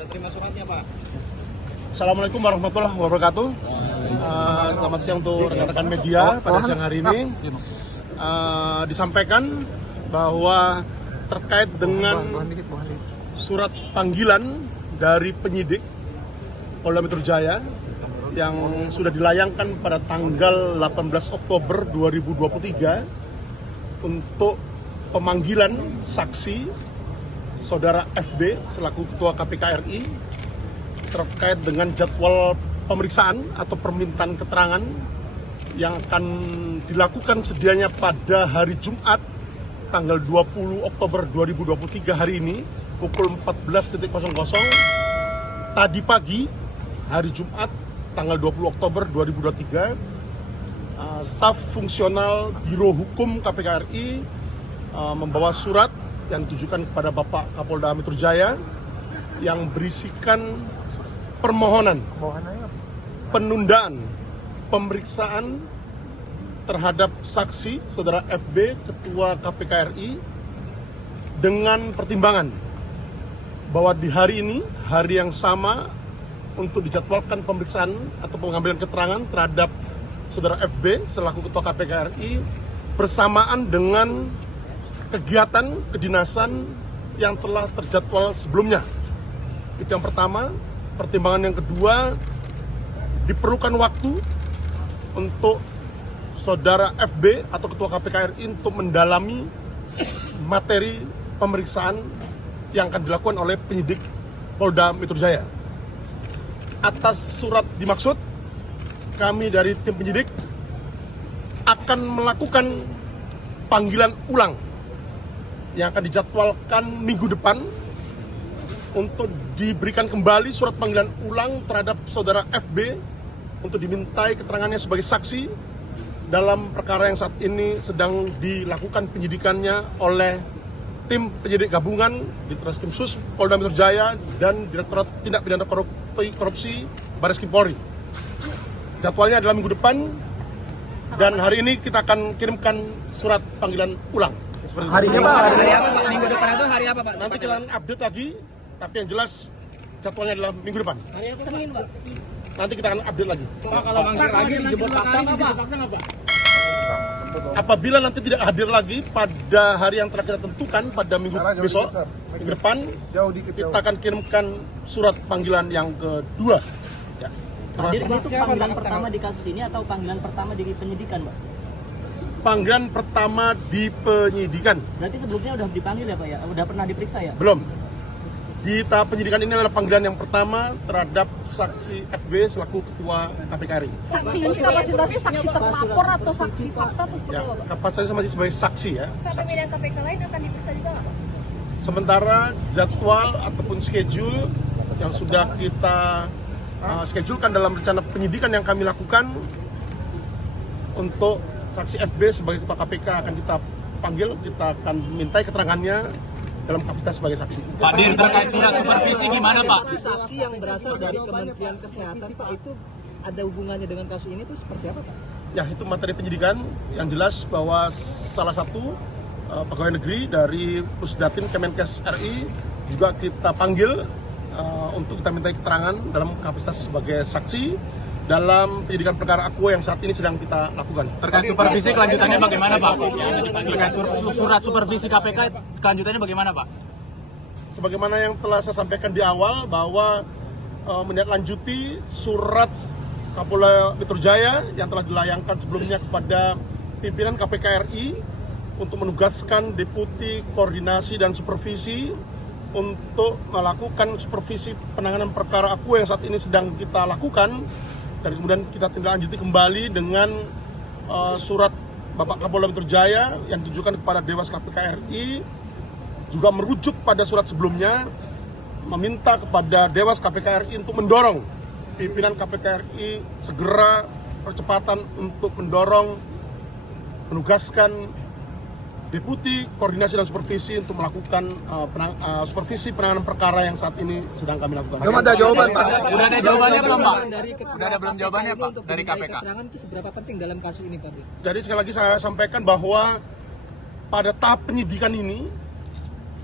Sudah terima suratnya, Pak? Assalamualaikum warahmatullahi wabarakatuh. Selamat siang untuk rekan-rekan media pada siang hari ini. Disampaikan bahwa terkait dengan surat panggilan dari penyidik Polda Metro Jaya yang sudah dilayangkan pada tanggal 18 Oktober 2023 untuk pemanggilan saksi Saudara FB selaku Ketua KPK RI terkait dengan jadwal pemeriksaan atau permintaan keterangan yang akan dilakukan sedianya pada hari Jumat tanggal 20 Oktober 2023 hari ini pukul 14.00 tadi pagi hari Jumat tanggal 20 Oktober 2023 staf fungsional Biro Hukum KPK RI membawa surat yang ditujukan kepada Bapak Kapolda Metro Jaya yang berisikan permohonan penundaan pemeriksaan terhadap saksi Saudara FB Ketua KPK RI dengan pertimbangan bahwa di hari ini, hari yang sama untuk dijadwalkan pemeriksaan atau pengambilan keterangan terhadap Saudara FB selaku Ketua KPK RI bersamaan dengan kegiatan kedinasan yang telah terjadwal sebelumnya. Itu yang pertama. Pertimbangan yang kedua, diperlukan waktu untuk Saudara FB atau Ketua KPK RI untuk mendalami materi pemeriksaan yang akan dilakukan oleh penyidik Polda Metro Jaya. Atas surat dimaksud, kami dari tim penyidik akan melakukan panggilan ulang yang akan dijadwalkan minggu depan untuk diberikan kembali surat panggilan ulang terhadap Saudara FB untuk dimintai keterangannya sebagai saksi dalam perkara yang saat ini sedang dilakukan penyidikannya oleh tim penyidik gabungan di Treskrim Sus Polda Metro Jaya dan Direktorat Tindak Pidana Korupsi Bareskrim Polri. Jadwalnya adalah minggu depan dan hari ini kita akan kirimkan surat panggilan ulang. Harinya Pak? Hari apa Pak? Minggu depan itu hari apa Pak? Nanti kita akan update lagi, tapi yang jelas jadwalnya adalah minggu depan. Hari apa? Senin Pak? Nanti kita akan update lagi. Pak, kalau manggil lagi dijemput paksa nggak Pak? Apabila nanti tidak hadir lagi pada hari yang telah kita tentukan pada minggu besok, minggu depan, kita akan kirimkan surat panggilan yang kedua. Ya. Hadir itu panggilan pertama di kasus ini atau panggilan pertama di penyidikan, Pak? Panggilan pertama di penyidikan. Berarti sebelumnya udah dipanggil ya Pak ya? Udah pernah diperiksa ya? Belum. Di tahap penyidikan ini adalah panggilan yang pertama terhadap saksi FB selaku Ketua KPK RI. Saksi ini kapasitasnya saksi terlapor atau saksi fakta atau seperti Ya, apa Pak? kapasitasnya masih sebagai saksi ya. Pimpinan KPK lain akan diperiksa juga nggak Pak? Sementara jadwal ataupun schedule yang sudah kita schedulekan dalam rencana penyidikan yang kami lakukan untuk saksi FB sebagai Ketua KPK akan kita panggil, kita akan mintai keterangannya dalam kapasitas sebagai saksi. Pak Dir, terkait surat supervisi gimana Pak? Saksi yang berasal dari Kementerian Kesehatan Pak, itu ada hubungannya dengan kasus ini tuh seperti apa Pak? Ya, itu materi penyidikan yang jelas bahwa salah satu pegawai negeri dari Pusdatin Kemenkes RI juga kita panggil untuk kita mintai keterangan dalam kapasitas sebagai saksi dalam penyidikan perkara Aqua yang saat ini sedang kita lakukan. Terkait supervisi kelanjutannya bagaimana Pak? Terkait surat supervisi KPK kelanjutannya bagaimana Pak? Sebagaimana yang telah saya sampaikan di awal bahwa menindaklanjuti surat Kapolda Metro Jaya yang telah dilayangkan sebelumnya kepada pimpinan KPK RI untuk menugaskan Deputi Koordinasi dan Supervisi untuk melakukan supervisi penanganan perkara Aqua yang saat ini sedang kita lakukan, dan kemudian kita tindak lanjuti kembali dengan surat Bapak Kapolda Metro Jaya yang ditujukan kepada Dewas KPK RI, juga merujuk pada surat sebelumnya meminta kepada Dewas KPK RI untuk mendorong pimpinan KPK RI segera percepatan untuk mendorong menugaskan Deputi Koordinasi dan Supervisi untuk melakukan supervisi penanganan perkara yang saat ini sedang kami lakukan. Belum ada jawaban Pak. Udah ada jawabannya belum Pak? Udah ada belum jawabannya Pak dari KPK? Keterangan itu seberapa penting dalam kasus ini Pak? Jadi sekali lagi saya sampaikan bahwa pada tahap penyidikan ini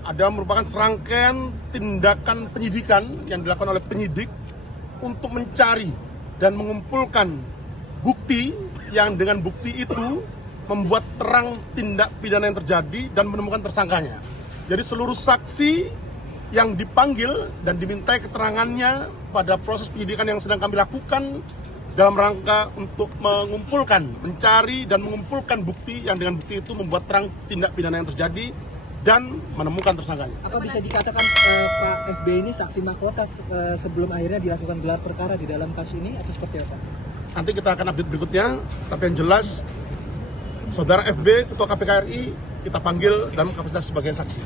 ada merupakan serangkaian tindakan penyidikan yang dilakukan oleh penyidik untuk mencari dan mengumpulkan bukti yang dengan bukti itu membuat terang tindak pidana yang terjadi dan menemukan tersangkanya. Jadi seluruh saksi yang dipanggil dan dimintai keterangannya pada proses penyidikan yang sedang kami lakukan dalam rangka untuk mengumpulkan, mencari dan mengumpulkan bukti yang dengan bukti itu membuat terang tindak pidana yang terjadi dan menemukan tersangkanya. Apa bisa dikatakan Pak FB ini saksi mahkota sebelum akhirnya dilakukan gelar perkara di dalam kasus ini atau seperti apa? Nanti kita akan update berikutnya, tapi yang jelas Saudara FB, Ketua KPK RI, kita panggil dalam kapasitas sebagai saksi.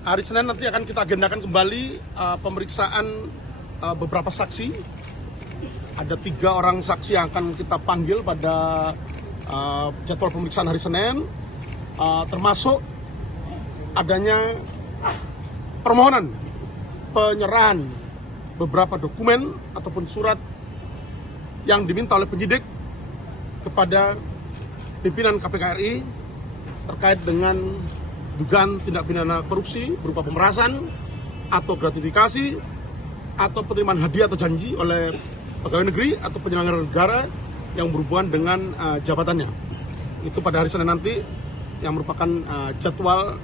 Hari Senin nanti akan kita agendakan kembali pemeriksaan beberapa saksi. Ada 3 orang saksi yang akan kita panggil pada jadwal pemeriksaan hari Senin, termasuk adanya permohonan penyerahan beberapa dokumen ataupun surat yang diminta oleh penyidik kepada pimpinan KPK RI terkait dengan dugaan tindak pidana korupsi berupa pemerasan atau gratifikasi atau penerimaan hadiah atau janji oleh pegawai negeri atau penyelenggara negara yang berhubungan dengan jabatannya. Itu pada hari Senin nanti yang merupakan jadwal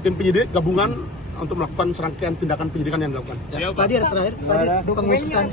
tim penyidik gabungan untuk melakukan serangkaian tindakan penyidikan yang dilakukan. Tadi ada terakhir, pengusutan